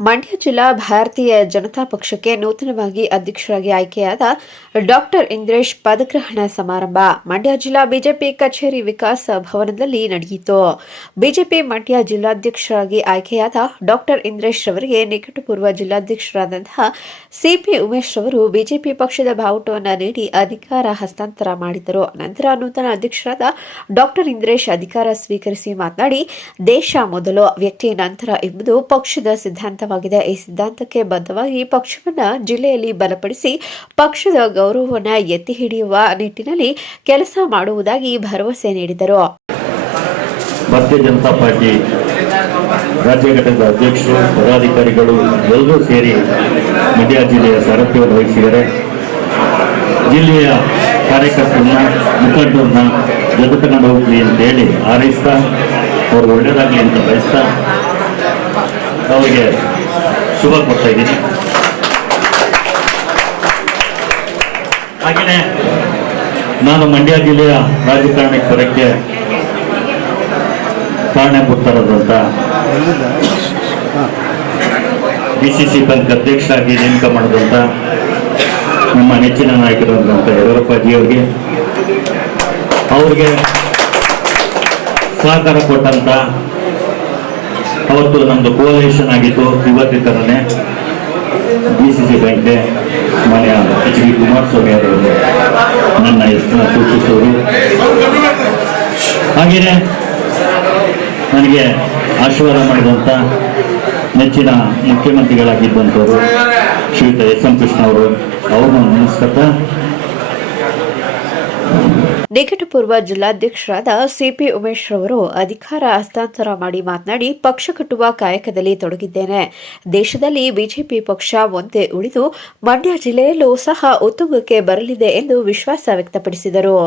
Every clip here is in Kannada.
ಮಂಡ್ಯ ಜಿಲ್ಲಾ ಭಾರತೀಯ ಜನತಾ ಪಕ್ಷಕ್ಕೆ ನೂತನವಾಗಿ ಅಧ್ಯಕ್ಷರಾಗಿ ಆಯ್ಕೆಯಾದ ಡಾಕ್ಟರ್ ಇಂದ್ರೇಶ್ ಪದಗ್ರಹಣ ಸಮಾರಂಭ ಮಂಡ್ಯ ಜಿಲ್ಲಾ ಬಿಜೆಪಿ ಕಚೇರಿ ವಿಕಾಸ ಭವನದಲ್ಲಿ ನಡೆಯಿತು. ಬಿಜೆಪಿ ಮಂಡ್ಯ ಜಿಲ್ಲಾಧ್ಯಕ್ಷರಾಗಿ ಆಯ್ಕೆಯಾದ ಡಾಕ್ಟರ್ ಇಂದ್ರೇಶ್ ಅವರಿಗೆ ನಿಕಟಪೂರ್ವ ಜಿಲ್ಲಾಧ್ಯಕ್ಷರಾದಂತಹ ಸಿಪಿ ಉಮೇಶ್ ಅವರು ಬಿಜೆಪಿ ಪಕ್ಷದ ಬಾವುಟವನ್ನು ನೀಡಿ ಅಧಿಕಾರ ಹಸ್ತಾಂತರ ಮಾಡಿದರು. ನಂತರ ನೂತನ ಅಧ್ಯಕ್ಷರಾದ ಡಾಕ್ಟರ್ ಇಂದ್ರೇಶ್ ಅಧಿಕಾರ ಸ್ವೀಕರಿಸಿ ಮಾತನಾಡಿ, ದೇಶ ಮೊದಲು, ವ್ಯಕ್ತಿ ನಂತರ ಎಂಬುದು ಪಕ್ಷದ ಸಿದ್ಧಾಂತವಾಗಿದೆ ಈ ಸಿದ್ಧಾಂತಕ್ಕೆ ಬದ್ಧವಾಗಿ ಪಕ್ಷವನ್ನ ಜಿಲ್ಲೆಯಲ್ಲಿ ಬಲಪಡಿಸಿ ಪಕ್ಷದ ಗೌರವವನ್ನ ಎತ್ತಿ ಹಿಡಿಯುವ ನಿಟ್ಟಿನಲ್ಲಿ ಕೆಲಸ ಮಾಡುವುದಾಗಿ ಭರವಸೆ ನೀಡಿದರು. ಭಾರತೀಯ ಜನತಾ ಪಾರ್ಟಿ ರಾಜ್ಯ ಘಟಕದ ಅಧ್ಯಕ್ಷರು, ಪದಾಧಿಕಾರಿಗಳು ಎಲ್ಲರೂ ಸೇರಿ ಮಂಡ್ಯ ಜಿಲ್ಲೆಯ ಸಾರಥ್ಯವನ್ನು ವಹಿಸಿದ್ದಾರೆ. ಜಿಲ್ಲೆಯ ಕಾರ್ಯಕರ್ತರನ್ನ, ಮುಖಂಡರನ್ನ ಜೊತೆ ತಗೊಂಡು ಹೋಗ್ಲಿ ಅಂತ ಹೇಳಿ ಹಾರೈಸ್ತಾ, ಅವ್ರು ಒಳ್ಳೇದಾಗಲಿ ಅಂತ ಬಯಸ್ತಾ, ಅವರಿಗೆ ಶುಭ ಕೊಡ್ತಾ ಇದ್ದೀನಿ. ಹಾಗೆಯೇ ನಾನು ಮಂಡ್ಯ ಜಿಲ್ಲೆಯ ರಾಜಕಾರಣಕ್ಕೆ ಬರೋಕ್ಕೆ ಕಾರಣಭೂತರಾದಂಥ ಡಿ ಸಿ ಸಿ ಬ್ಯಾಂಕ್ ಅಧ್ಯಕ್ಷರಾಗಿ ನೇಮಕ ಮಾಡಿದಂಥ ನಮ್ಮ ನೆಚ್ಚಿನ ನಾಯಕರಾದಂಥ ಯಡಿಯೂರಪ್ಪಾಜಿ ಅವರಿಗೆ ಅವ್ರಿಗೆ ಸಹಕಾರ ಕೊಟ್ಟಂತ ಅವತ್ತು ನಮ್ಮದು ಕೋಲೇಷನ್ ಆಗಿತ್ತು. ಇವತ್ತಿನ ಥರನೇ ಡಿ ಸಿ ಸಿ ಬ್ಯಾಂಕ್ಗೆ ಮನೆಯ ಎಚ್ ಡಿ ಕುಮಾರಸ್ವಾಮಿ ಅವರು ನನ್ನ ಹೆಸರನ್ನ ಸೂಚಿಸೋರು ಹಾಗೆಯೇ ನನಗೆ ಆಶೀರ್ವಾದ ಮಾಡಿದಂಥ ನೆಚ್ಚಿನ ಮುಖ್ಯಮಂತ್ರಿಗಳಾಗಿದ್ದಂಥವರು ಶ್ರೀಯುತ ಎಸ್ ಎಂ ಕೃಷ್ಣ ಅವರು. ಅವ್ರನ್ನ ನೆನೆಸ್ಕೊತಾ ನಿಕಟಪೂರ್ವ ಜಿಲ್ಲಾಧ್ಯಕ್ಷರಾದ ಸಿಪಿ ಉಮೇಶ್ ಅವರು ಅಧಿಕಾರ ಹಸ್ತಾಂತರ ಮಾಡಿ ಮಾತನಾಡಿ, ಪಕ್ಷ ಕಟ್ಟುವ ಕಾಯಕದಲ್ಲಿ ತೊಡಗಿದ್ದೇನೆ. ದೇಶದಲ್ಲಿ ಬಿಜೆಪಿ ಪಕ್ಷ ಒಂದೇ ಉಳಿದು, ಮಂಡ್ಯ ಜಿಲ್ಲೆಯಲ್ಲೂ ಸಹ ಉತ್ತುಂಗಕ್ಕೆ ಬರಲಿದೆ ಎಂದು ವಿಶ್ವಾಸ ವ್ಯಕ್ತಪಡಿಸಿದರು.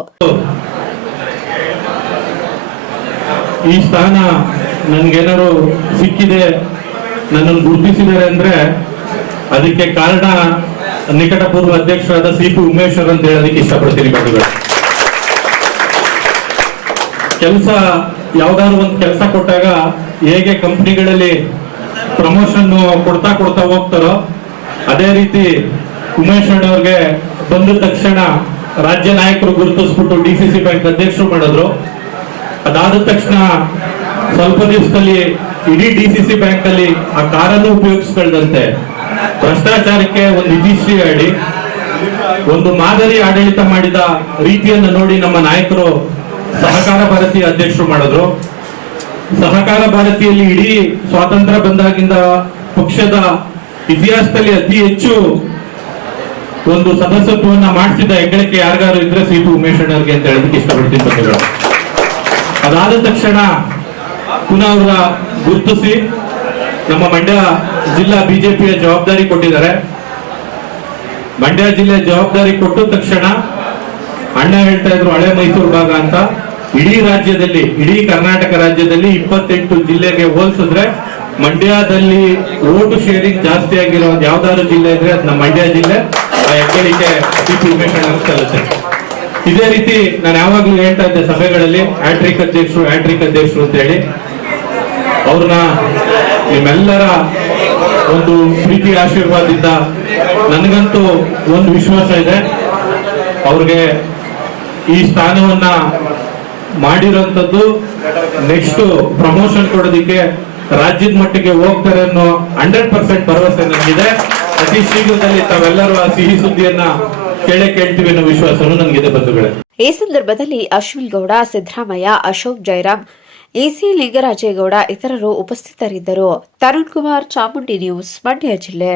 ಈ ಸ್ಥಾನ ನನ್ಗೇನಾದ್ರು ಸಿಕ್ಕಿದೆ. ನನ್ನನ್ನು ಗುರುತಿಸಿದ್ದಾರೆ ಅಂದ್ರೆ ಅದಕ್ಕೆ ಕಾರಣ ನಿಕಟಪೂರ್ವ ಅಧ್ಯಕ್ಷರಾದ ಸಿ ಪಿ ಉಮೇಶ್ವರ್ ಅಂತ ಹೇಳೋದಕ್ಕೆ ಇಷ್ಟಪಡ್ತೀನಿ ಕೆಲಸ ಯಾವ್ದಾದ್ರು ಒಂದು ಕೆಲಸ ಕೊಟ್ಟಾಗ ಹೇಗೆ ಕಂಪ್ನಿಗಳಲ್ಲಿ ಪ್ರಮೋಷನ್ ಕೊಡ್ತಾ ಕೊಡ್ತಾ ಹೋಗ್ತಾರೋ, ಅದೇ ರೀತಿ ಉಮೇಶ್ ಅಣ್ಣವ್ರಿಗೆ ಬಂದ ತಕ್ಷಣ ರಾಜ್ಯ ನಾಯಕರು ಗುರುತಿಸ್ಬಿಟ್ಟು ಡಿ ಸಿ ಸಿ ಬ್ಯಾಂಕ್ ಅಧ್ಯಕ್ಷರು ಮಾಡಿದ್ರು. ಅದಾದ ತಕ್ಷಣ ಸ್ವಲ್ಪ ದಿವಸದಲ್ಲಿ ಇಡೀ ಡಿ ಸಿ ಸಿ ಬ್ಯಾಂಕ್ ಅಲ್ಲಿ ಆ ಕಾರನ್ನು ಉಪಯೋಗಿಸ್ಕೊಳ್ದಂತೆ ಭ್ರಷ್ಟಾಚಾರಕ್ಕೆ ಒಂದು ಇತಿಶ್ರೀ ಆಡಿ, ಒಂದು ಮಾದರಿ ಆಡಳಿತ ಮಾಡಿದ ರೀತಿಯನ್ನು ನೋಡಿ ನಮ್ಮ ನಾಯಕರು ಸಹಕಾರ ಭಾರತಿ ಅಧ್ಯಕ್ಷರು ಮಾಡಿದ್ರು. ಸಹಕಾರ ಭಾರತಿಯಲ್ಲಿ ಇಡೀ ಸ್ವಾತಂತ್ರ್ಯ ಬಂದಾಗಿಂದ ಪಕ್ಷದ ಇತಿಹಾಸದಲ್ಲಿ ಅತಿ ಹೆಚ್ಚು ಒಂದು ಸದಸ್ಯತ್ವವನ್ನ ಮಾಡಿಸಿದ ಹೆಗ್ಗಳಿಕೆ ಯಾರಿಗಾರು ಇದ್ರೆ ಸಿ ಪಿ ಉಮೇಶ್ ಅಣ್ಣವ್ರಿಗೆ ಅಂತ ಹೇಳೋದಕ್ಕೆ ಇಷ್ಟಪಡ್ತೀನಿ ಬಂಧುಗಳು. ಅದಾದ ತಕ್ಷಣ ಪುನಃ ಅವರ ಗುರುತಿಸಿ ನಮ್ಮ ಮಂಡ್ಯ ಜಿಲ್ಲಾ ಬಿಜೆಪಿಯ ಜವಾಬ್ದಾರಿ ಕೊಟ್ಟಿದ್ದಾರೆ. ಮಂಡ್ಯ ಜಿಲ್ಲೆ ಜವಾಬ್ದಾರಿ ಕೊಟ್ಟ ತಕ್ಷಣ ಅಣ್ಣ ಹೇಳ್ತಾ ಇದ್ರು, ಹಳೆ ಮೈಸೂರು ಭಾಗ ಅಂತ. ಇಡೀ ರಾಜ್ಯದಲ್ಲಿ, ಇಡೀ ಕರ್ನಾಟಕ ರಾಜ್ಯದಲ್ಲಿ ಇಪ್ಪತ್ತೆಂಟು ಜಿಲ್ಲೆಗೆ ಹೋಲಿಸಿದ್ರೆ ಮಂಡ್ಯದಲ್ಲಿ ಓಟು ಶೇರಿಂಗ್ ಜಾಸ್ತಿ ಆಗಿರೋ ಯಾವ್ದಾದ್ರು ಜಿಲ್ಲೆ ಇದ್ರೆ ಅದು ನಮ್ಮ ಮಂಡ್ಯ ಜಿಲ್ಲೆ, ಆ ಹೆಗ್ಗಳಿಕೆ ಸಲ್ಲುತ್ತೆ ಇದೇ ರೀತಿ ನಾನು ಯಾವಾಗ್ಲೂ ಹೇಳ್ತಾ ಇದ್ದೆ ಸಭೆಗಳಲ್ಲಿ ಹ್ಯಾಟ್ರಿಕ್ ಅಧ್ಯಕ್ಷರು ಹ್ಯಾಟ್ರಿಕ್ ಅಧ್ಯಕ್ಷರು ಅಂತ ಹೇಳಿ. ಅವ್ರನ್ನ ನಿಮ್ಮೆಲ್ಲರ ಒಂದು ಪ್ರೀತಿ, ಆಶೀರ್ವಾದದಿಂದ ನನಗಂತೂ ಒಂದು ವಿಶ್ವಾಸ ಇದೆ. ಅವ್ರಿಗೆ ಈ ಸ್ಥಾನವನ್ನ ಮಾಡಿರೋಂಥದ್ದು ನೆಕ್ಸ್ಟ್ ಪ್ರಮೋಷನ್ ಕೊಡೋದಿಕ್ಕೆ ರಾಜ್ಯದ ಮಟ್ಟಿಗೆ ಹೋಗ್ತಾರೆ ಅನ್ನೋ ಹಂಡ್ರೆಡ್ ಪರ್ಸೆಂಟ್ ಭರವಸೆ ನನಗಿದೆ ಅತಿ ಶೀಘ್ರದಲ್ಲಿ ತಾವೆಲ್ಲರೂ ಆ ಸಿಹಿ ಸುದ್ದಿಯನ್ನ ಕೇಳೇ ಕೇಳ್ತೀವಿ ಅನ್ನೋ ವಿಶ್ವಾಸನೂ ನನಗಿದೆ ಬಂಧುಗಳೇ. ಈ ಸಂದರ್ಭದಲ್ಲಿ ಅಶ್ವಿನ್ ಗೌಡ, ಸಿದ್ದರಾಮಯ್ಯ, ಅಶೋಕ್ ಜೈರಾಮ್ ಎಸಿ ಲಿಂಗರಾಜೇಗೌಡ ಇತರರು ಉಪಸ್ಥಿತರಿದ್ದರು. ತರುಣ್ ಕುಮಾರ್ ಚಾಮುಂಡಿ ನ್ಯೂಸ್ ಮಂಡ್ಯ ಜಿಲ್ಲೆ.